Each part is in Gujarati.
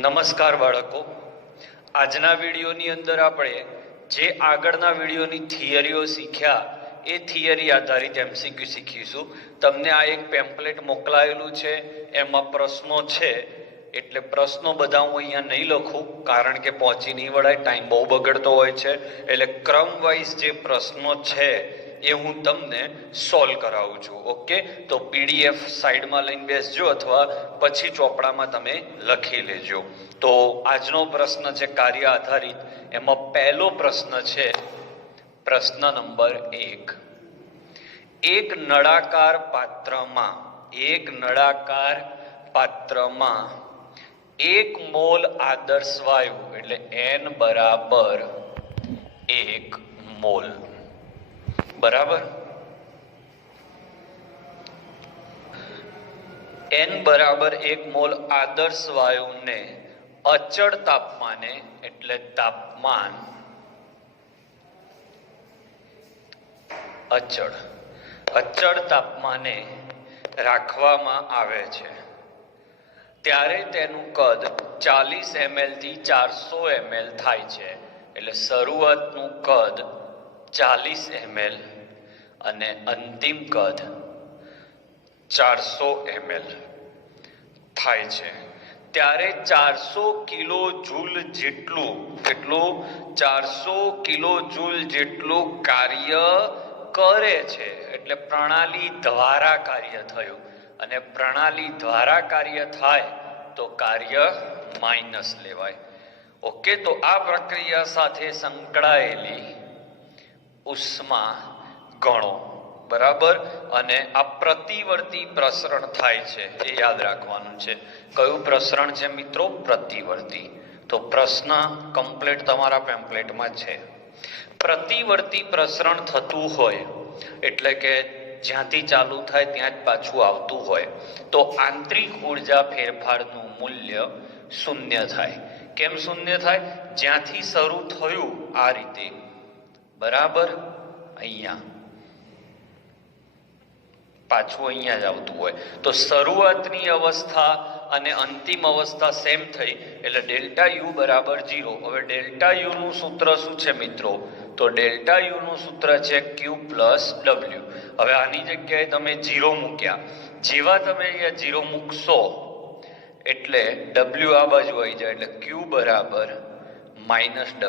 નમસ્કાર બાળકો, આજના વિડીયોની અંદર આપણે જે આગળના વિડીયોની થિયરીઓ શીખ્યા એ થિયરી આધારિત MCQ શીખીશું. તમને આ એક પેમ્પલેટ મોકલાયેલું છે, એમાં પ્રશ્નો છે, એટલે પ્રશ્નો બધા હું અહીંયા નહીં લખું કારણ કે પહોંચી નહીં વળાય, ટાઈમ બહુ બગડતો હોય છે. એટલે ક્રમ વાઇઝ જે પ્રશ્નો છે એ હું તમને સોલ્વ કરાવું છું. ઓકે, તો PDF સાઈડમાં લઈને બેસજો અથવા પછી ચોપડામાં તમે લખી લેજો. તો આજનો પ્રશ્ન છે કાર્ય આધારિત. એમાં પહેલો પ્રશ્ન છે પ્રશ્ન નંબર 1. એક નળાકાર પાત્રમાં 1 મોલ આદર્શ વાયુ એટલે N બરાબર 1 મોલ, બરાબર. N બરાબર 1 મોલ આદર્શ વાયુને અચળ તાપમાને એટલે તાપમાન અચળ તાપમાને રાખવામાં આવે છે ત્યારે તેનું કદ 40 ml થી 400 ml થાય છે. એટલે શરૂઆતનું કદ 40 ml અને અંતિમ કદ 400 ml થાય છે. ત્યારે 400 કિલો જૂલ જેટલું કાર્ય કરે છે. એટલે પ્રણાલી દ્વારા કાર્ય થયું, અને પ્રણાલી દ્વારા કાર્ય થાય તો કાર્ય માઇનસ લેવાય. ઓકે, તો આ પ્રક્રિયા સાથે સંકળાયેલી ઉષ્મા ગણો, બરાબર. અને આ પ્રતિવર્તી પ્રસરણ થાય છે, એ યાદ રાખવાનું છે. કયું પ્રસરણ છે મિત્રો? પ્રતિવર્તી. તો પ્રશ્ન કમ્પ્લીટ તમારા પેમ્પલેટમાં છે. પ્રતિવર્તી પ્રસરણ થતું હોય એટલે કે જ્યાંથી ચાલુ થાય ત્યાં જ પાછું આવતું હોય તો આંતરિક ઉર્જા ફેરફારનું મૂલ્ય શૂન્ય થાય. કેમ શૂન્ય થાય? જ્યાંથી શરૂ થયું આ રીતે, બરાબર, અહીંયા પાછું અહીંયા જ આવતું હોય તો શરૂઆતની અવસ્થા અને અંતિમ અવસ્થા સેમ થઈ એટલે ડેલ્ટા યુ બરાબર 0. હવે ડેલ્ટા યુ નું સૂત્ર શું છે મિત્રો? તો ડેલ્ટા યુ નું સૂત્ર છે Q પ્લસ W. હવે આની જગ્યાએ તમે 0 મૂક્યા, જેવા તમે અહીંયા 0 મૂકશો એટલે W આ બાજુ આવી જાય એટલે Q બરાબર માઇનસ W.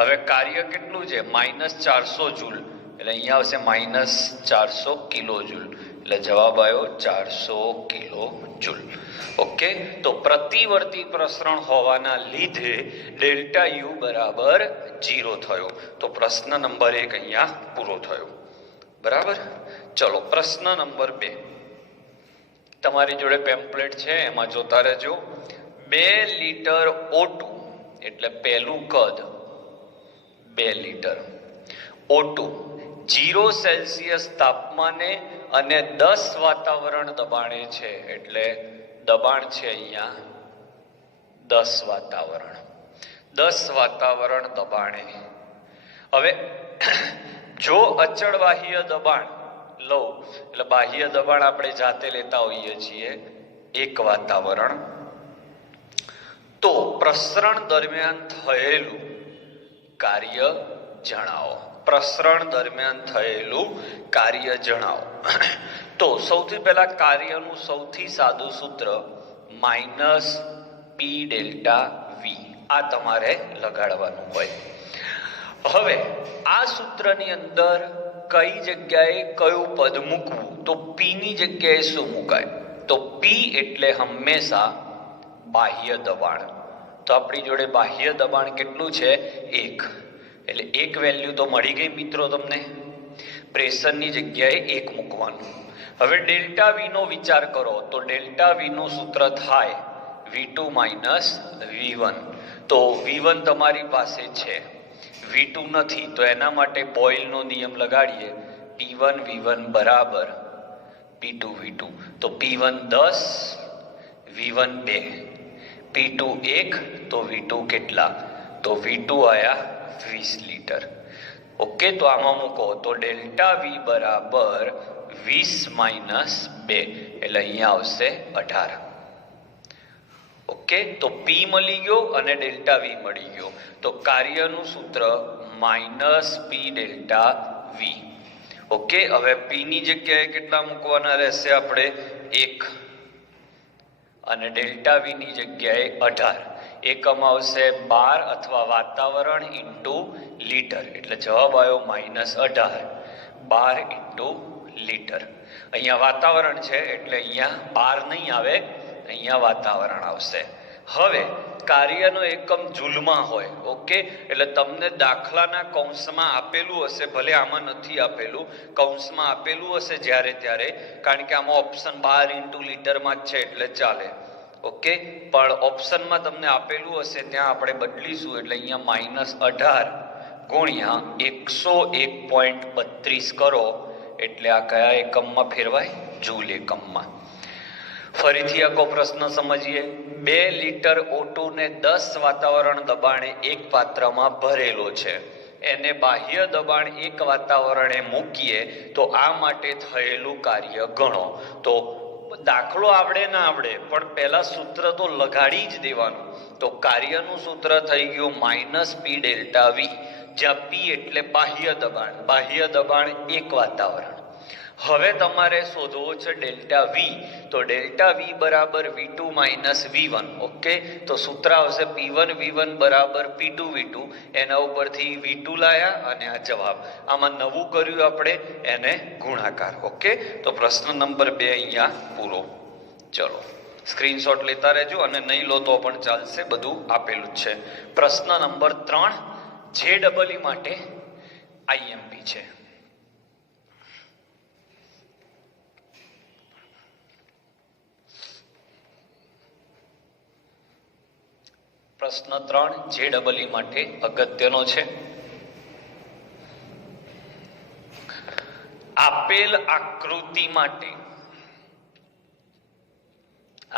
હવે કાર્ય કેટલું છે? -400 જૂલ, એટલે અહીંયા આવશે -400 કિલો જૂલ, એટલે જવાબ આવ્યો 400 કિલો જૂલ. ઓકે, તો પ્રતિવર્તી પ્રસરણ હોવાના લીધે ડેલ્ટા યુ બરાબર 0 થયો. તો પ્રશ્ન નંબર 1 અહીંયા પૂરો થયો, બરાબર. ચલો પ્રશ્ન નંબર 2. તમારી જોડે પેમ્પલેટ છે, એમાં જોતા રહેજો. 2 લિટર O2 એટલે પહેલું કદ 2 લિટર O2 0 સેલ્સિયસ તાપમાને અને 10 વાતાવરણ દબાણે છે. એટલે દબાણ છે અહીંયા 10 વાતાવરણ દબાણે. હવે જો અચળ બાહ્ય દબાણ લઉં એટલે બાહ્ય દબાણ આપણે જાતે લેતા હોઈએ છીએ 1 વાતાવરણ, તો પ્રસરણ દરમિયાન થયેલું કાર્ય જણાવો. તો સૌથી પહેલા કાર્યનું સૌથી સાદું સૂત્ર -P ડેલ્ટા V આ તમારે લગાડવાનું હોય. હવે આ સૂત્રની અંદર કઈ જગ્યાએ કયું પદ મૂકવું? તો P ની જગ્યાએ શું મુકાય? તો P એટલે હંમેશા બાહ્ય દબાણ. તો આપણી જોડે બાહ્ય દબાણ કેટલું છે? 1. એટલે 1 વેલ્યુ તો મળી ગઈ મિત્રો તમને. પ્રેશરની જગ્યાએ 1 મૂકવાનું. હવે ડેલ્ટા V નો વિચાર કરો તો ડેલ્ટા V નું સૂત્ર થાય V2 માઇનસ V1. તો V1 તમારી પાસે છે, V2 નથી, તો એના માટે બોઇલનો નિયમ લગાડીએ. P1 V1 બરાબર P2 V2. તો P1 10, V1 2, P2 1, તો V2 કેટલા? તો V2 આયા 20 લિટર. ઓકે, તો આમાં મૂકો તો ડેલ્ટા V બરાબર 20 - 2 એટલે અહીંયા આવશે 18. ઓકે, તો પી મળી ગયો અને ડેલ્ટા વી મળી ગયો, તો કાર્યનું સૂત્ર minus P delta V. Okay, હવે પી ની જગ્યાએ કેટલા મૂકવાના રહેશે આપણે? 1 અને ડેલ્ટા વી ની જગ્યાએ 18. એકમ આવશે બાર અથવા વાતાવરણ ઇન્ટુ લીટર, એટલે જવાબ આવ્યો -18. 12 ઇન્ટુ લીટર. અહીંયા વાતાવરણ છે એટલે અહીંયા બાર નહીં આવે, અહીંયા વાતાવરણ આવશે. હવે કાર્યનો એકમ જૂલમાં હોય. ઓકે, એટલે તમને દાખલાના કૌંસમાં આપેલું હશે, ભલે આમાં નથી આપેલું, કૌંસમાં આપેલું હશે જ્યારે ત્યારે, કારણ કે આમાં ઓપ્શન 12 ઇન્ટુ લીટરમાં જ છે એટલે ચાલે. ઓકે, પણ ઓપ્શનમાં તમને આપેલું હશે ત્યાં આપણે બદલીશું, એટલે અહીંયા -18 ગુણ્યા 101.32 કરો એટલે આ કયા એકમમાં ફેરવાય? જૂલ એકમમાં. ફરીથી આખો પ્રશ્ન સમજીએ. 2 લીટર O2 ને 10 વાતાવરણ દબાણે એક પાત્રમાં ભરેલો છે, એને બાહ્ય દબાણ 1 વાતાવરણે મૂકીએ તો આ માટે થયેલું કાર્ય ગણો. તો દાખલો આવડે ના આવડે પણ પહેલા સૂત્ર તો લગાડી જ દેવાનું. તો કાર્યનું સૂત્ર થઈ ગયું -P ડેલ્ટા વી, જ્યાં P એટલે બાહ્ય દબાણ, બાહ્ય દબાણ 1 વાતાવરણ. હવે તમારે શોધવો છે ડેલ્ટા વી, તો ડેલ્ટા વી બરાબર V2 - V1. ઓકે, તો સૂત્ર આવશે P1 V1 બરાબર P2 V2. એના ઉપરથી V2 લાયા અને આ જવાબ. આમાં નવું કર્યું આપણે, એને ગુણાકાર. ઓકે, તો પ્રશ્ન નંબર 2 અહીંયા પૂરો. ચલો સ્ક્રીનશોટ લેતા રહેજો, અને નહીં લો તો પણ ચાલશે, બધું આપેલું જ છે. પ્રશ્ન નંબર 3 JEE માટે IMP છે. પ્રશ્ન 3 JEE માટે અગત્યનો છે. આપેલ આકૃતિ માટે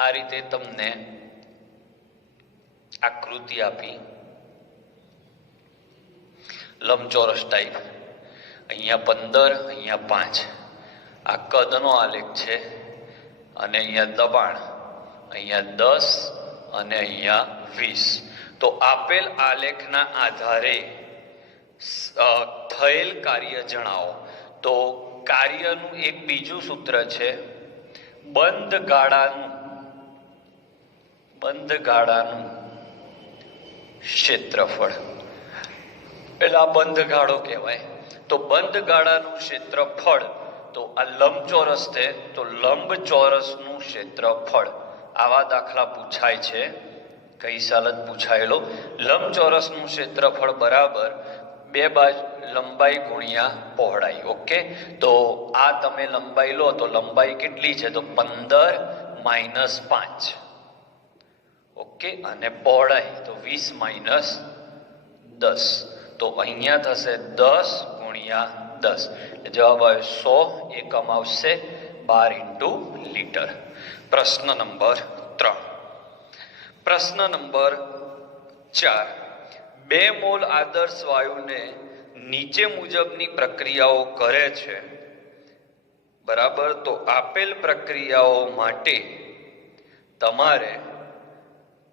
આ રીતે તમને આકૃતિ આપી, લંબચોરસ ટાઈપ. અહીંયા 15, અહીંયા 5. આ કદનો આલેખ છે, અને અહીંયા દબાણ, અહીંયા 10 અને અહીંયા 20. તો આપેલ આલેખના આધારે થયેલ કાર્ય જણાવો. તો કાર્યનું એક બીજું સૂત્ર છે બંધ ગાળાનું ક્ષેત્રફળ. એટલે આ બંધ ગાળો કહેવાય. તો બંધ ગાળાનું ક્ષેત્રફળ, તો આ લંબચોરસ છે તો લંબચોરસનું ક્ષેત્રફળ. આવા દાખલા પૂછાય છે, કઈ સાલ જ પૂછાયેલો. લંબચોરસનું ક્ષેત્રફળ બરાબર 2 બાજુ લંબાઈ ગુણ્યા પહોળાઈ. ઓકે, તો આ તમે લંબાઈ લો તો લંબાઈ કેટલી છે? તો 15 - 5. ઓકે, અને પહોળાઈ તો 20 - 10. તો અહીંયા થશે 10 ગુણ્યા 10, જવાબ આવે 100. એકમ આવશે 12 ઇન્ટુ લીટર. પ્રશ્ન નંબર 3. પ્રશ્ન નંબર 4. 2 મોલ આદર્શ વાયુને નીચે મુજબની પ્રક્રિયાઓ કરે છે, બરાબર. તો આપેલ પ્રક્રિયાઓ માટે તમારે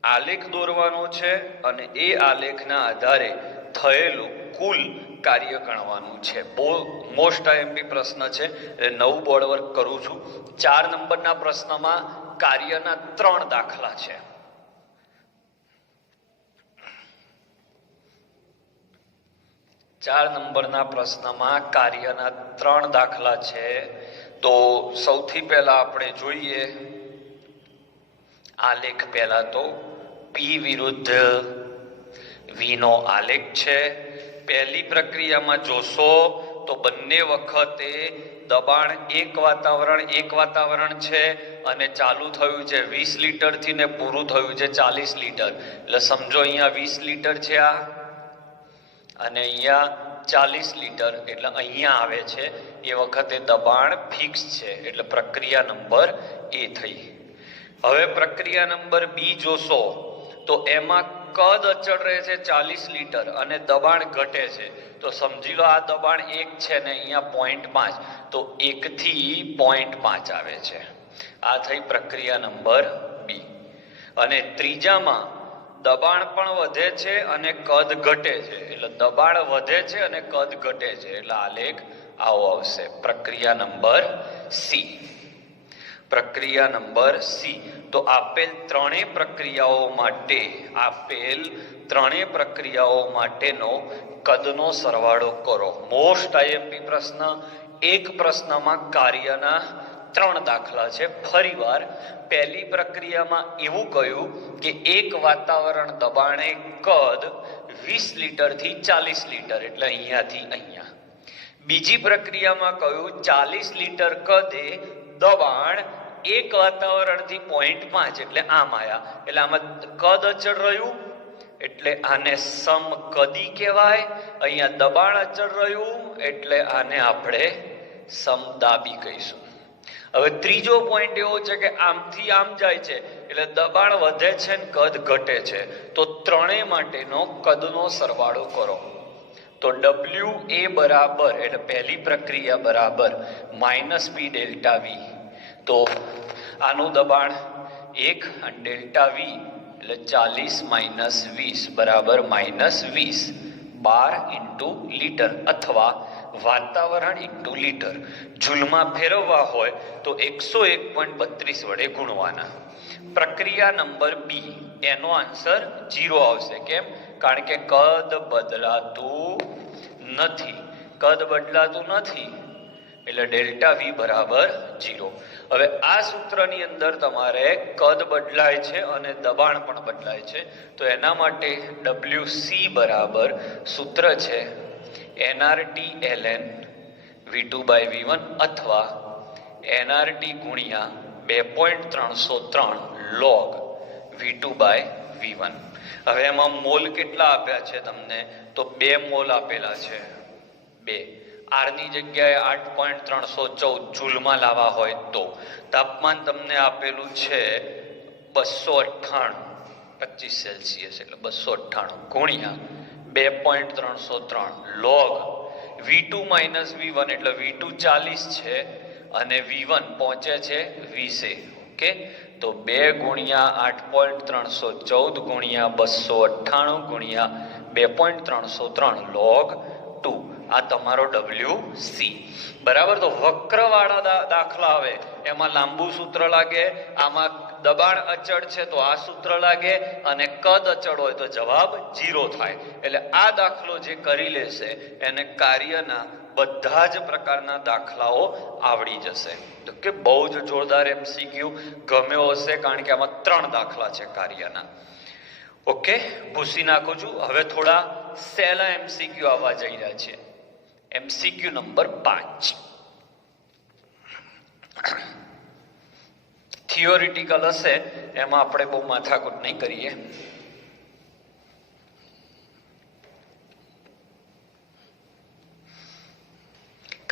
આલેખ દોરવાનો છે, અને એ આલેખના આધારે થયેલું કુલ કાર્ય ગણવાનું છે. બહુ મોસ્ટ આઈએમપી પ્રશ્ન છે, એટલે નવું બોર્ડ વર્ક કરું છું. 4 નંબરના પ્રશ્નમાં કાર્યના 3 દાખલા છે. ચાર નંબરના પ્રશ્નમાં કાર્યના 3 દાખલા છે. તો સૌથી પહેલા આપણે જોઈએ આલેખ. પહેલા તો P વિરુદ્ધ V નો આલેખ છે. પહેલી પ્રક્રિયામાં જોશો તો બંને વખતે દબાણ 1 વાતાવરણ છે, અને ચાલુ થયું છે 20 લીટરથી ને પૂરું થયું છે 40 લીટર. એટલે સમજો અહીંયા 20 લીટર છે આ, અને અહીંયા 40 લીટર. એટલે અહીંયા આવે છે એ વખતે દબાણ ફિક્સ છે, એટલે પ્રક્રિયા નંબર A થઈ. હવે પ્રક્રિયા નંબર B જોશો તો એમાં કદ અચળ રહે છે 40 લીટર અને દબાણ ઘટે છે. તો સમજી લો આ દબાણ 1 છે ને અહીંયા 0.5, તો 1 થી 0.5 આવે છે. આ થઈ પ્રક્રિયા નંબર B. અને ત્રીજામાં દબાણ પણ વધે છે અને કદ ઘટે છે. એટલે દબાણ વધે છે અને કદ ઘટે છે. એટલે આલેખ આવો આવશે. પ્રક્રિયા નંબર સી. પ્રક્રિયા નંબર સી. તો આપેલ ત્રણેય પ્રક્રિયાઓ માટેનો કદનો સરવાળો કરો. મોસ્ટ આઈએમપી પ્રશ્ન. એક પ્રશ્નમાં કાર્યના 3 દાખલા છે. ફરીવાર પહેલી પ્રક્રિયામાં એવું કહ્યું કે એક વાતાવરણ દબાણે કદ 20 લીટરથી 40 લીટર, એટલે અહીંયાથી અહીંયા. બીજી પ્રક્રિયામાં કહ્યું 40 લીટર કદે દબાણ એક વાતાવરણથી 0.5, એટલે આમ આયા. એટલે આમાં કદ અચળ રહ્યું એટલે આને સમકદી કહેવાય. અહીંયા દબાણ અચળ રહ્યું એટલે આને આપણે સમદાબી કહીશું. હવે ત્રીજો પોઈન્ટ એવો છે કે આમથી આમ જાય છે એટલે દબાણ વધે છે ને કદ ઘટે છે. તો ત્રણેય માટેનો કદનો સરવાળો કરો. તો WA બરાબર, એટલે પહેલી પ્રક્રિયા બરાબર -P ડેલ્ટા V. તો આનું દબાણ 1 અને ડેલ્ટા V એટલે 40 - 20 બરાબર -20 12 × લીટર અથવા વાતાવરણ × લીટર. જૂલમાં ફેરવવા હોય તો 101.32 વડે ગુણવાના. પ્રક્રિયા નંબર બી, એનો આન્સર 0 આવશે. કેમ? કારણ કે કદ બદલાતું નથી એટલે ડેલ્ટા V બરાબર 0. હવે આ સૂત્રની અંદર તમારે કદ બદલાય છે અને દબાણ પણ બદલાય છે. તો એના માટે WC બરાબર સૂત્ર છે nRT ln V2/V1 અથવા nRT ગુણ્યા 2.303 log V2/V1. હવે એમાં મોલ કેટલા આપ્યા છે તમને? તો 2 મોલ આપેલા છે. 2. R ની જગ્યાએ 8.314 જૂલમાં લાવવા હોય તો તાપમાન તમને આપેલું છે 298 25 સેલ્સિયસ, એટલે 298 ગુણ્યા 2.303 log V2 - V1, એટલે V2 40 છે અને V1 પહોંચે છે 20. ઓકે, તો 2 ગુણ્યા 8.314 ગુણ્યા 298 ગુણ્યા 2.303 log 2. આ તમારો WC બરાબર. તો વક્રવાળા દાખલા આવે એમાં લાંબુ સૂત્ર લાગે. આમાં દબાણ અચળ છે તો આ સૂત્ર લાગે અને કદ અચળ હોય તો જવાબ 0 થાય. એટલે આ દાખલો જે કરી લેશે એને કાર્યના બધા જ પ્રકારના દાખલાઓ આવડી જશે. તો કે બહુ જ જોરદાર MCQ ગમ્યો હશે, કારણ કે આમાં 3 દાખલા છે કાર્યના. ઓકે, ભૂસી નાખું છું. હવે થોડા સહેલા MCQ આવવા જઈ રહ્યા છે. MCQ number 5. થિયોરિટિકલ હશે, એમાં આપણે બહુ માથાકૂટ નહીં કરીએ.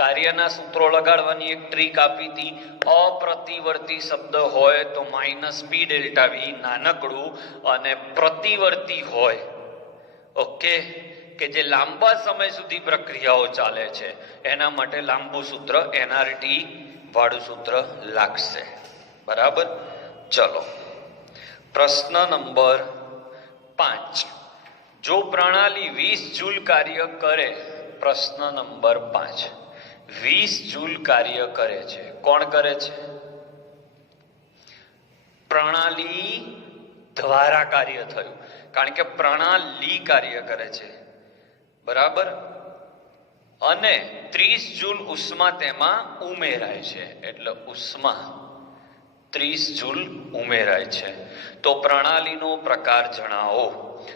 કાર્યના સૂત્રો લગાડવાની એક ટ્રીક આપી હતી. અપ્રતિવર્તી શબ્દ હોય તો -P ડેલ્ટા V નાનકડું, અને પ્રતિવર્તી હોય ઓકે કે જે લાંબા સમય સુધી પ્રક્રિયાઓ ચાલે છે એના માટે લાંબુ સૂત્ર nRT વાળું સૂત્ર લાગશે. બરાબર. ચલો, પ્રશ્ન નંબર 5. જો પ્રણાલી 20 જૂલ કાર્ય કરે, પ્રશ્ન નંબર 5, 20 જૂલ કાર્ય કરે છે. કોણ કરે છે? પ્રણાલી દ્વારા કાર્ય થયું, કારણ કે પ્રણાલી કાર્ય કરે છે. બરાબર. અને 30 જૂલ ઉષ્મા તેમાં ઉમેરાય છે, એટલે ઉષ્મા 30 જૂલ ઉમેરાય છે. તો પ્રણાલીનો પ્રકાર જણાવો.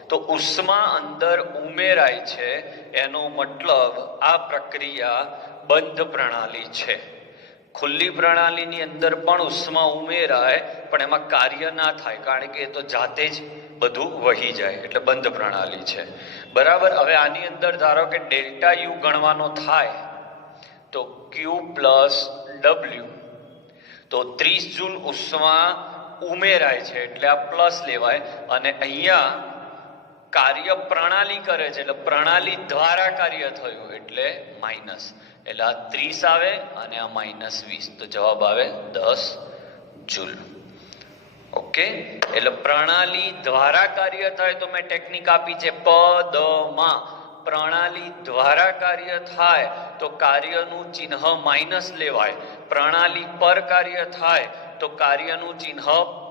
તો ઉષ્મા અંદર ઉમેરાય છે એનો મતલબ આ પ્રક્રિયા બંધ પ્રણાલી છે. ખુલ્લી પ્રણાલીની અંદર પણ ઉષ્મા ઉમેરાય પણ એમાં કાર્ય ના થાય, કારણ કે એ તો જાતે જ બધું વહી જાય, એટલે બંધ પ્રણાલી છે. બરાબર. હવે આની અંદર ધારો કે ડેલ્ટા U ગણવાનો થાય તો Q + W. તો 30 જૂલ ઉષ્મા ઉમેરાય છે એટલે આ પ્લસ લેવાય, અને અહીંયા કાર્ય પ્રણાલી કરે છે એટલે પ્રણાલી દ્વારા કાર્ય થયું એટલે માઇનસ. એટલે આ 30 આવે અને આ -20, તો જવાબ આવે 10 જૂલ. ઓકે, એટલે પ્રણાલી દ્વારા કાર્ય થાય તો મેં ટેકનિક આપી છે પદમાં. પ્રણાલી દ્વારા કાર્ય થાય તો કાર્યનું ચિહ્ન માઇનસ લેવાય. પ્રણાલી પર કાર્ય થાય તો કાર્યનું ચિહ્ન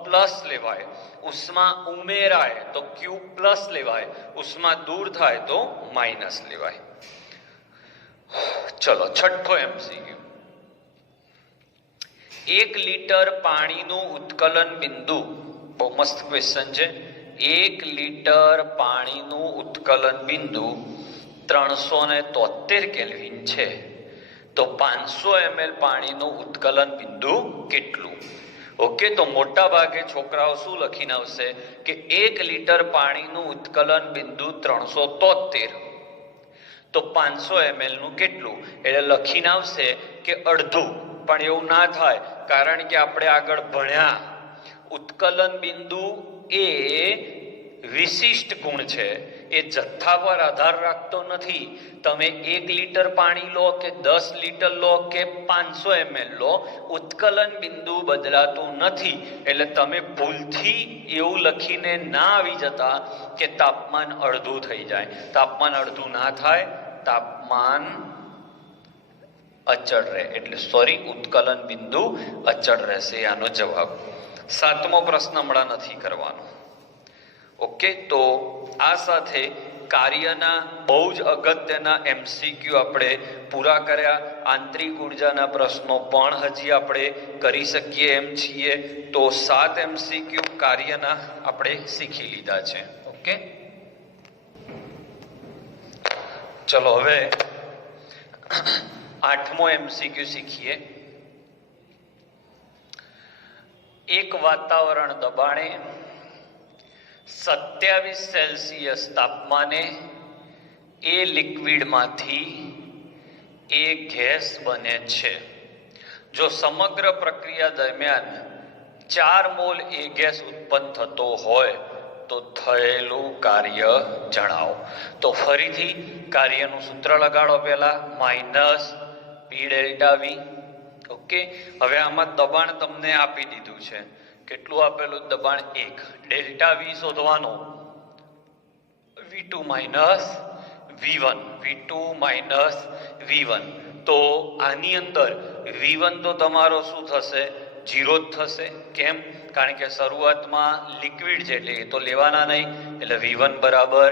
પ્લસ લેવાય. ઉષ્મા ઉમેરાય તો ક્યુ પ્લસ લેવાય. ઉષ્મા દૂર થાય તો માઇનસ લેવાય. ચલો છઠ્ઠો MCQ. 1 લીટર પાણીનું ઉત્કલન બિંદુ, બહુ મસ્ત ક્વેશ્ચન છે. 1 લીટર પાણીનું ઉત્કલન બિંદુ 373 કેલ્વિન છે, તો 500 ml પાણીનું ઉત્કલન બિંદુ કેટલું? ઓકે, તો મોટા ભાગે છોકરાઓ શું લખીને આવશે કે 1 લીટર પાણીનું ઉત્કલન બિંદુ 373, તો 500 ml નું કેટલું? એટલે લખીને આવશે કે અડધું. પણ એવું ના થાય, કારણ કે આપણે આગળ ભણ્યા ઉત્કલન બિંદુ એ વિશિષ્ટ ગુણ છે, એ જથ્થા પર આધાર રાખતો નથી. તમે 1 લીટર પાણી લો કે 10 લીટર લો કે 500 ml લો, ઉત્કલન બિંદુ બદલાતું નથી. એટલે તમે ભૂલથી એવું લખીને ના આવી જતા કે તાપમાન અડધું થઈ જાય. તાપમાન અડધું ના થાય, તાપમાન અચળ રહે. એટલે સોરી, ઉત્કલન બિંદુ અચળ રહેશે, આનો જવાબ. 7મો પ્રશ્ન હમણાં નથી કરવાનો. ઓકે, તો આ સાથે કાર્યના બહુ જ અગત્યના MCQ આપણે પૂરા કર્યા. આંતરિક ઉર્જાના પ્રશ્નો પણ હજી આપણે કરી શકીએ એમ છીએ. તો 7 MCQ કાર્યના આપણે શીખી લીધા છે. ઓકે, ચલો હવે 8મો MCQ શીખીએ. એક વાતાવરણ દબાણે 27 સેલ્સિયસ તાપમાને એ લિક્વિડમાંથી એ ગેસ બને છે. જો સમગ્ર પ્રક્રિયા દરમિયાન 4 મોલ એ ગેસ ઉત્પન્ન થતો હોય તો થયેલું કાર્ય જણાવો. તો ફરીથી કાર્યનું સૂત્ર લગાડો. પહેલા minus P delta V. Okay, હવે આમાં દબાણ તમને આપી દીધું છે. કેટલું આપેલું? દબાણ 1. ડેલ્ટા V શોધવાનો, V2 minus V1, V2 minus V1. તો આની અંદર V1 તો તમારો શું થશે? 0 જ થશે. કેમ? કારણ કે શરૂઆતમાં લિક્વિડ છે એટલે એ તો લેવાના નહીં. એટલે V1 બરાબર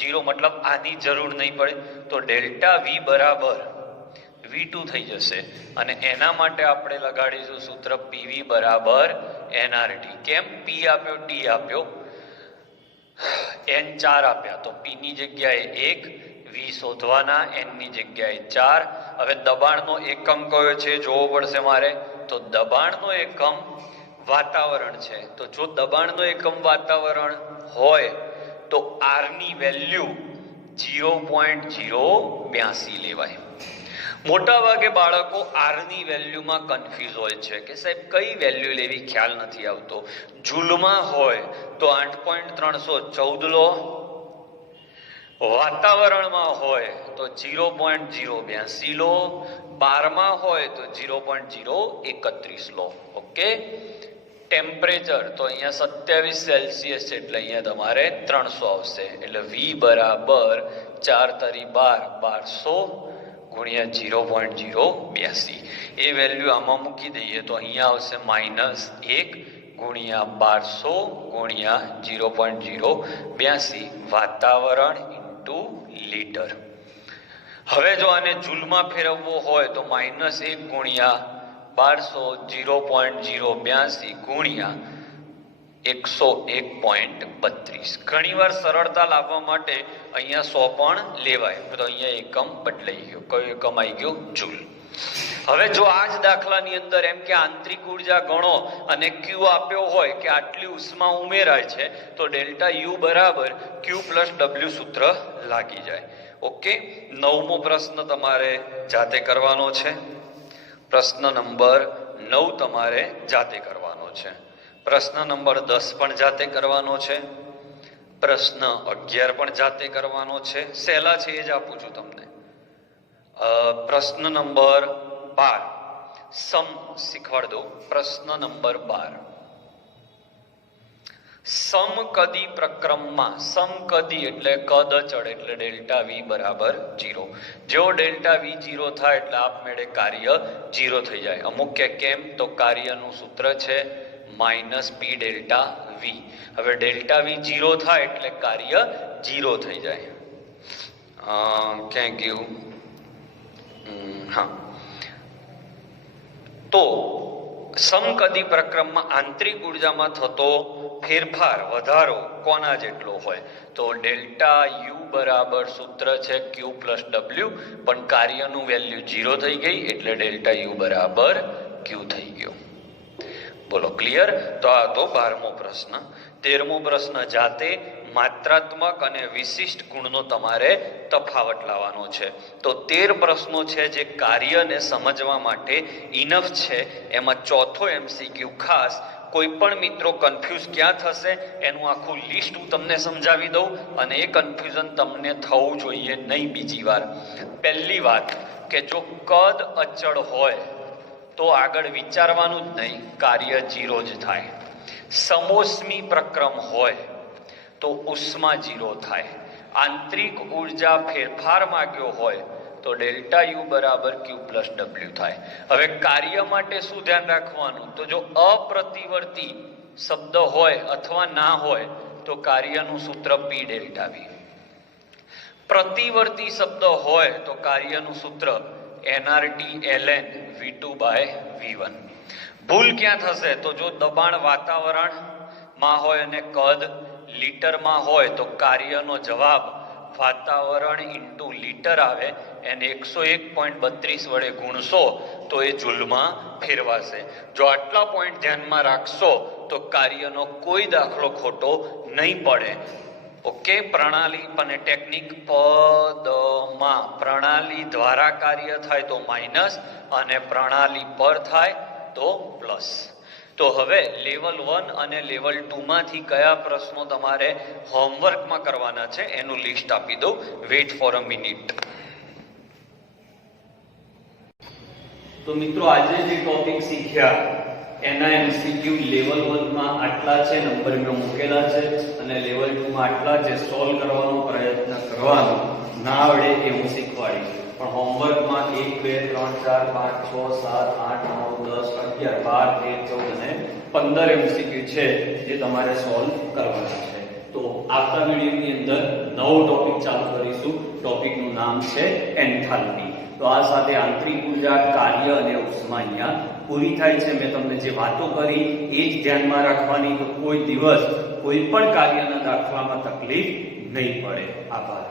0, મતલબ આની જરૂર નહીં પડે. તો ડેલ્ટા V બરાબર V2 થઈ જશે. અને એના માટે આપણે લગાડીશું સૂત્ર PV બરાબર NRT. કેમ? P આપ્યો, T આપ્યો, N 4 આપ્યા, તો P ની જગ્યાએ 1, V શોધવાના, N ની જગ્યાએ 4. હવે દબાણનો એકમ કયો છે જોવો પડશે મારે. તો દબાણનો એકમ વાતાવરણ છે. તો જો દબાણનો એકમ વાતાવરણ હોય તો R ની વેલ્યુ 0.082 લેવાય. મોટા ભાગે બાળકો R ની વેલ્યુમાં કન્ફ્યુઝ હોય છે કે સાહેબ કઈ વેલ્યુ લેવી, ખ્યાલ નથી આવતો. જૂલમાં હોય તો 8.314 લો, વાતાવરણમાં હોય તો 0.082 લો, બારમાં હોય તો 0.031 લો. ઓકે, ટેમ્પરેચર તો અહીંયા 27 સેલ્સિયસ છે એટલે અહીંયા તમારે 300 આવશે. એટલે V બરાબર 4 તરી 1200 ગુણ્યા 0.082. એ વેલ્યુ આમાં મૂકી દઈએ તો અહીંયા આવશે -1 ગુણ્યા 1200 ગુણ્યા 0.082 વાતાવરણ ઇન્ટુ લીટર. હવે જો આને જૂલમાં ફેરવવો હોય તો -1 ગુણ્યા 1200 0.082 ગુણ્યા 101.32. ઘણીવાર સરળતા લાવવા માટે અહીંયા 100 પણ લેવાય. તો અહીંયા એકમ બદલાઈ ગયો. કયો એકમ આવી ગયો? જૂલ. હવે જો આ જ દાખલાની અંદર એમ કે આંતરિક ઉર્જા ગણો અને Q આપ્યો હોય કે આટલી ઉષ્મા ઉમેરાય છે, તો ડેલ્ટા U બરાબર Q પ્લસ W સૂત્ર લાગી જાય. ઓકે, 9મો પ્રશ્ન તમારે જાતે કરવાનો છે. પ્રશ્ન નંબર 9 તમારે જાતે કરવાનો છે. પ્રશ્ન નંબર 10 પણ જાતે કરવાનો છે. પ્રશ્ન 11 પણ જાતે કરવાનો છે. સહેલા છે એ જ આપું છું તમને. પ્રશ્ન નંબર 12 સમ શીખવાડ દો. પ્રશ્ન નંબર 12 સમકદી પ્રક્રમમાં સમકદી એટલે કદ અચળ એટલે ડેલ્ટા વી બરાબર 0. જેવો ડેલ્ટા વી 0 થાય એટલે આપમેળે કાર્ય 0 થઈ જાય. અમુક કે કેમ તો કાર્યનું સૂત્ર છે માઇનસ પી ડેલ્ટા વી. હવે ડેલ્ટા વી 0 થાય એટલે કાર્ય 0 થઈ જાય. ક્યાં ગયું? હા, તો સમકદી પ્રક્રમમાં આંતરિક ઉર્જામાં થતો ફેરફાર વધારો કોના જેટલો હોય? તો ડેલ્ટા યુ બરાબર સૂત્ર છે ક્યુ પ્લસ ડબલ્યુ, પણ કાર્યનું વેલ્યુ 0 થઈ ગઈ એટલે ડેલ્ટા યુ બરાબર ક્યુ થઈ ગયો. બોલો ક્લિયર? તો આ તો 12મો પ્રશ્ન. 13મો પ્રશ્ન જાતે માત્રાત્મક અને વિશિષ્ટ ગુણનો તમારે તફાવત લાવવાનો છે. તો 13 પ્રશ્નો છે જે કાર્યને સમજવા માટે ઇનફ છે. એમાં ચોથો MCQ ખાસ. કોઈ પણ મિત્રો કન્ફ્યુઝ ક્યાં થશે એનું આખું લિસ્ટ હું તમને સમજાવી દઉં અને એ કન્ફ્યુઝન તમને થવું જોઈએ નહીં બીજી વાર. પહેલી વાત કે જો કદ અચળ હોય તો આગળ વિચારવાનું જ નહીં, કાર્ય 0 જ થાય. સમોષ્મી પ્રક્રમ હોય તો ઉષ્મા 0 થાય. આંતરિક ઉર્જા ફેરફાર માંગ્યો હોય તો ડેલ્ટા યુ બરાબર ક્યુ પ્લસ ડબલ્યુ થાય. હવે કાર્ય માટે શું ધ્યાન રાખવાનું? તો જો અપ્રતિવર્તી શબ્દ હોય અથવા ના હોય તો કાર્યનું સૂત્ર પી ડેલ્ટા વી. પ્રતિવર્તી શબ્દ હોય તો કાર્યનું સૂત્ર NRT LN V2 by V1. ભૂલ ક્યાં થશે? તો જો દબાણ વાતાવરણમાં હોય અને કદ લીટરમાં હોય તો કાર્યનો જવાબ વાતાવરણ ઇન્ટુ લીટર આવે. એને 101.32 વડે ગુણશો તો એ જૂલમાં ફેરવાશે. જો આટલા પોઈન્ટ ધ્યાનમાં રાખશો તો કાર્યનો કોઈ દાખલો ખોટો નહીં પડે. ઓકે, પ્રણાલી અને ટેકનિક પદમાં પ્રણાલી દ્વારા કાર્ય થાય તો માઇનસ અને પ્રણાલી પર થાય તો પ્લસ. તો હવે લેવલ 1 અને લેવલ 2 માંથી કયા પ્રશ્નો તમારે હોમવર્કમાં કરવાના છે એનું લિસ્ટ આપી દઉં. Weight for a minute. તો મિત્રો આજે જે ટોપિક શીખ્યા એના MCQ લેવલ 1 માં આટલા છે, નંબર મેં મૂકેલા છે, અને લેવલ 2 માં આટલા છે. સોલ્વ કરવાનો પ્રયત્ન કરવાનો, ના આવડે એવું શીખવાડીશ. પણ હોમવર્કમાં 1 2 3 4 5 6 7 8 9 10 11 12 13 14 અને 15 MCQ છે જે તમારે સોલ્વ કરવાના છે. તો આપણા વિડીયોની અંદર નવો ટોપિક ચાલુ કરીશું. ટોપિકનું નામ છે એન્થાલ્પી. તો આ સાથે આંતરિક ઉર્જા, કાર્ય અને ઉષ્મા અહીંયા પૂરી થાય છે. મેં તમને જે વાતો કરી એ જ ધ્યાનમાં રાખવાની. તો કોઈ દિવસ કોઈ પણ કાર્યના દાખલામાં તકલીફ નહીં પડે. આભાર.